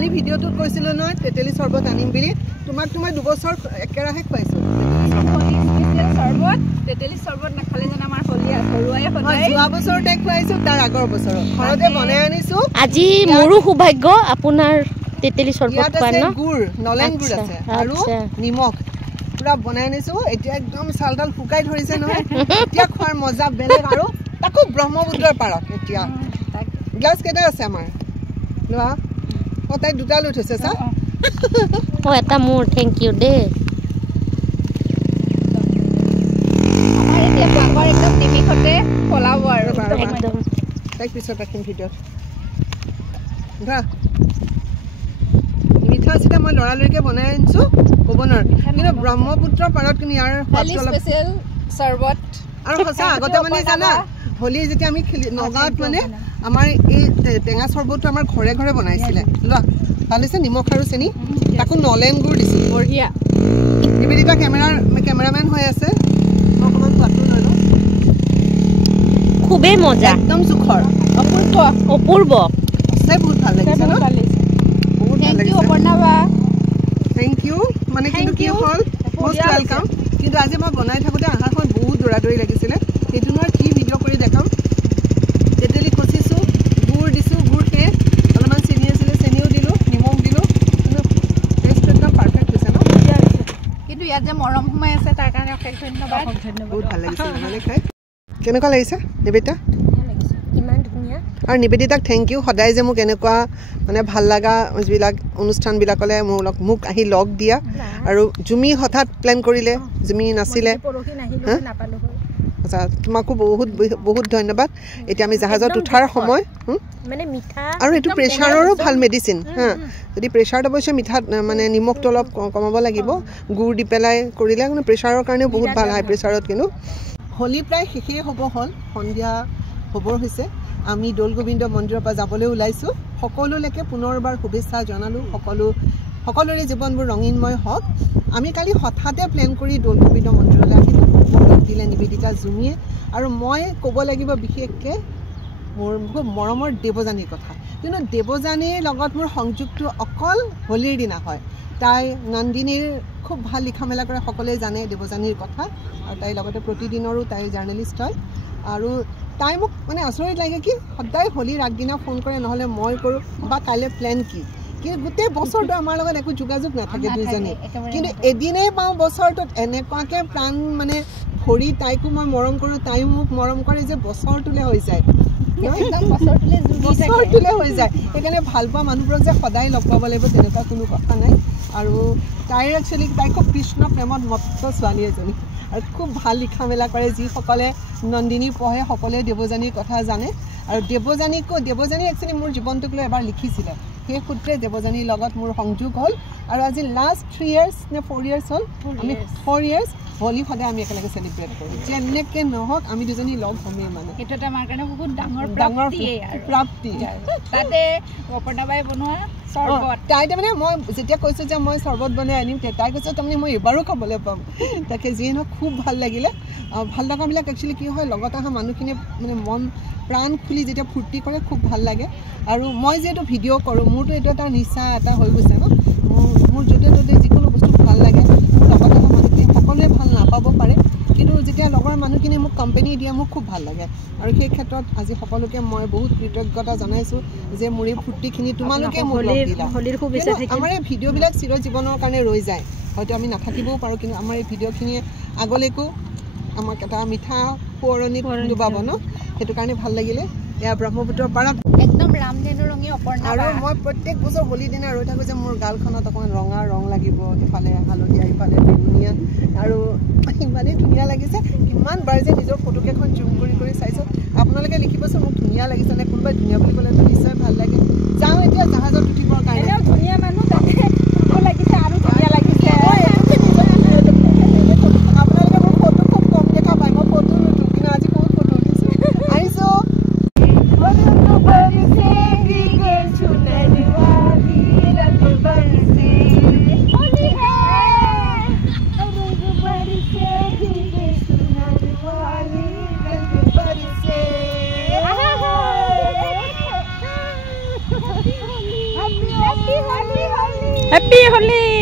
কালি ভিডিঅ'টোত কৈছিলো নহয় তেতেলী চৰ্বত আনিম বুলি তোমাক মই 2 বছৰ একেৰাহে খুৱাইছো চৰ্বত তেতেলী চৰ্বত নাখালে জানা আমাৰ হলিয়া ঘৰুৱাই সদায় যোৱা বছৰতে খুৱাইছো তাৰ আগৰ বছৰত ঘৰতে বনাই আনিছো আজি মোৰো সৌভাগ্য আপোনাৰ তেতেলী চৰ্বত খোৱাৰ ন গুড় নলেন গুড় আছে আৰু নিমখ পুৰা বনাই আনিছো এতিয়া একদম চালডাল ফুকাই ধৰিছে নহয় এতিয়া খোৱাৰ মজা বেলেগ আৰু তাকো ব্ৰহ্মপুত্ৰৰ পাৰত এতিয়া গ্লাছ কেইটা আছে আমাৰ লোৱা তাই দুটা লৈ থৈছে চা এটা মোৰ থেংক ইউ দে আমাৰ এতিয়া বাবাৰ একদম নিমিষতে পলাব আৰু একদম তাইক পিছত ৰাখিম ভিডিঅ'ত ধৰা মিঠা চিঠা মই লৰালৰিকে বনাই আনিছো ক'ব নোৱাৰো কিন্তু ব্ৰহ্মপুত্ৰৰ পাৰত কিন্তু ইয়াৰ স্পেচিয়েল চৰ্বত আৰু সঁচা আগতে মানে জানা হোলী যেতিয়া আমি নগাঁৱত মানে আমাৰ এই টেঙা চৰ্বতটো আমাৰ ঘৰে ঘৰে বনাইছিলে লোৱা ভাল হৈছে নিমখ আৰু চেনি তাকো নলেন গুড় দিছিল বঢ়িয়া নিবেদিতা কেমেৰামেন হৈ আছে মই অকণমান পাতো লৈ লওঁ খুবেই মজা একদম জোখৰ অপূৰ্ব সঁচাই বহুত ভাল লাগিছে ন বহুত ভাল লাগিছে অপৰ্ণাবা থেংক ইউ মানে কিন্তু কি হ'ল মোষ্ট ৱেলকাম কিন্তু আজি মই বনাই থাকোঁতে অহাৰ সময়ত বহুত দৌৰা-দৌৰি লাগিছিলে সেইটো মই কি ভিডিঅ' কৰি দেখাম তেতেলী কচিছোঁ গুড় দিছোঁ গুড় শেষ অলপমান চেনি আছিলে চেনিও দিলোঁ নিমখ দিলোঁ কিন্তু টেষ্টটো একদম পাৰফেক্ট হৈছে ন কিন্তু ইয়াত যে মৰম সোমাই আছে তাৰ কাৰণে অশেষ ধন্যবাদ বহুত ভাল লাগিছে মানে খাই কেনেকুৱা লাগিছে নিবেদিতা ইমান ধুনীয়া আৰু নিবেদিতাক থেংক ইউ সদায় যে মোক এনেকুৱা মানে ভাল লগা যিবিলাক অনুষ্ঠানবিলাকলৈ মোক আহি লগ দিয়া আৰু জুমি হঠাৎ প্লেন কৰিলে জুমি নাছিলে আচ্ছা তোমাকো বহুত বহুত ধন্যবাদ এতিয়া আমি জাহাজত উঠাৰ সময় মানে মিঠা আৰু এইটো প্ৰেছাৰৰো ভাল মেডিচিন হা যদি প্ৰেছাৰত অৱশ্যে মিঠা মানে নিমখটো অলপ কমাব লাগিব গুড় দি পেলাই কৰিলে কিন্তু প্ৰেছাৰৰ কাৰণেও বহুত ভাল হাই প্ৰেছাৰত কিন্তু হোলী প্ৰায় শেষেই হ'ব হ'ল সন্ধিয়া হ'বৰ হৈছে আমি দৌল গোবিন্দ মন্দিৰৰ পৰা যাবলৈ ওলাইছোঁ সকলোলৈকে পুনৰবাৰ শুভেচ্ছা জনালোঁ সকলোৰে জীৱনবোৰ ৰঙীনময় হওক আমি কালি হঠাতে প্লেন কৰি দৌল গোবিন্দ মন্দিৰলৈ আহিলোঁ দিলে নিবেদিতা জুমিয়ে আৰু মই ক'ব লাগিব বিশেষকৈ মোৰ খুব মৰমৰ দেৱযানীৰ কথা কিন্তু দেৱযানীৰ লগত মোৰ সংযোগটো অকল হোলীৰ দিনা হয় তাই নন্দিনীৰ খুব ভাল লিখা মেলা কৰে সকলোৱে জানে দেৱযানীৰ কথা আৰু তাইৰ লগতে প্ৰতিদিনৰো তাই জাৰ্নেলিষ্ট হয় আৰু তাই মোক মানে আচৰিত লাগে কি সদায় হোলীৰ আগদিনা ফোন কৰে নহ'লে মই কৰোঁ বা কাইলৈ প্লেন কি কিন্তু গোটেই বছৰটো আমাৰ লগত একো যোগাযোগ নাথাকে দুইজনী কিন্তু এদিনেই পাওঁ বছৰটোত এনেকুৱাকৈ প্ৰাণ মানে ভৰি তাইকো মই মৰম কৰোঁ তাইও মোক মৰম কৰে যে বছৰটোলৈ হৈ যায় বছৰটোলৈ হৈ যায় সেইকাৰণে ভাল পোৱা মানুহবোৰক যে সদায় লগ পাব লাগিব তেনেকুৱা কোনো কথা নাই আৰু তাইৰ একচুৱেলি তাই খুব কৃষ্ণ প্ৰেমত মত্ত ছোৱালী এজনী আৰু খুব ভাল লিখা মেলা কৰে যিসকলে নন্দিনী পঢ়ে সকলোৱে দেৱযানীৰ কথা জানে আৰু দেৱযানী একচুৱেলি মোৰ জীৱনটোক লৈ এবাৰ লিখিছিলে সেই সূত্ৰে দেৱযানীৰ লগত মোৰ সংযোগ হ'ল আৰু আজি লাষ্ট 3 years নে 4 years হ'ল আমি 4 years হোলী সদায় আমি একেলগে চেলিব্ৰেট কৰোঁ যেনেকৈ নহওক আমি দুজনী লগ হ'মেই মানে সেইটো এটা আমাৰ কাৰণে বহুত ডাঙৰ প্ৰাপ্তি তাতে অপৰ্ণাবাই বনোৱা চৰ্বত তাই তাৰমানে মই যেতিয়া কৈছোঁ যে মই চৰ্বত বনাই আনিম তাই কৈছে তাৰমানে মই এবাৰো খাবলৈ পাম তাকে যিয়ে নহওক খুব ভাল লাগিলে ভাল লগাবিলাক একচুৱেলি কি হয় লগত অহা মানুহখিনিয়ে মানে মন প্ৰাণ খুলি যেতিয়া ফূৰ্তি কৰে খুব ভাল লাগে আৰু মই যিহেতু ভিডিঅ' কৰোঁ মোৰতো এইটো এটা নিচা এটা হৈ গৈছে ন মোৰ য'তে ত'তে যিকোনো বস্তু ভাল লাগে মোৰ লগত অহা মানুহখিনি সকলোৱে ভাল নাপাব পাৰে কিন্তু যেতিয়া লগৰ মানুহখিনিয়ে মোক কোম্পানী দিয়ে মোক খুব ভাল লাগে আৰু সেই ক্ষেত্ৰত আজি সকলোকে মই বহুত কৃতজ্ঞতা জনাইছোঁ যে মোৰ এই ফূৰ্তিখিনি তোমালোকে মোৰ লগ দিলা আমাৰ এই ভিডিঅ'বিলাক চিৰজীৱনৰ কাৰণে ৰৈ যায় হয়তো আমি নাথাকিবও পাৰোঁ কিন্তু আমাৰ এই ভিডিঅ'খিনিয়ে আগলৈকো আমাক এটা মিঠা সোঁৱৰণিত ডুবাব ন সেইটো কাৰণে ভাল লাগিলে এয়া ব্ৰহ্মপুত্ৰৰ পাৰত একদম ৰামধেনু ৰঙী অপৰ্ণা আৰু মই প্ৰত্যেক বছৰ হোলীৰ দিনা ৰৈ থাকোঁ যে মোৰ গালখনত অকণমান ৰঙা ৰং লাগিব ইফালে হালধীয়া ইফালে বেঙুনীয়া আৰু ইমানেই ধুনীয়া লাগিছে কিমানবাৰ যে নিজৰ ফটোকেইখন জুম কৰি চাইছোঁ আপোনালোকে লিখিবচোন মোক ধুনীয়া লাগিছে নে কোনোবাই ধুনীয়া বুলি ক'লেতো নিশ্চয় ভাল লাগে যাওঁ এতিয়া জাহাজত উঠিবৰ কাৰণে ধুনীয়া মানুহ তাতে লাগিছে আৰু ধুনীয়া লাগিছে আপোনালোকে মোৰ ফটো খুব কম দেখা পায় মই ফটো নুঠোঁ কিন্তু আজি বহুত ফটো উঠিছোঁ আহিছোঁ Happy হেপী হোলী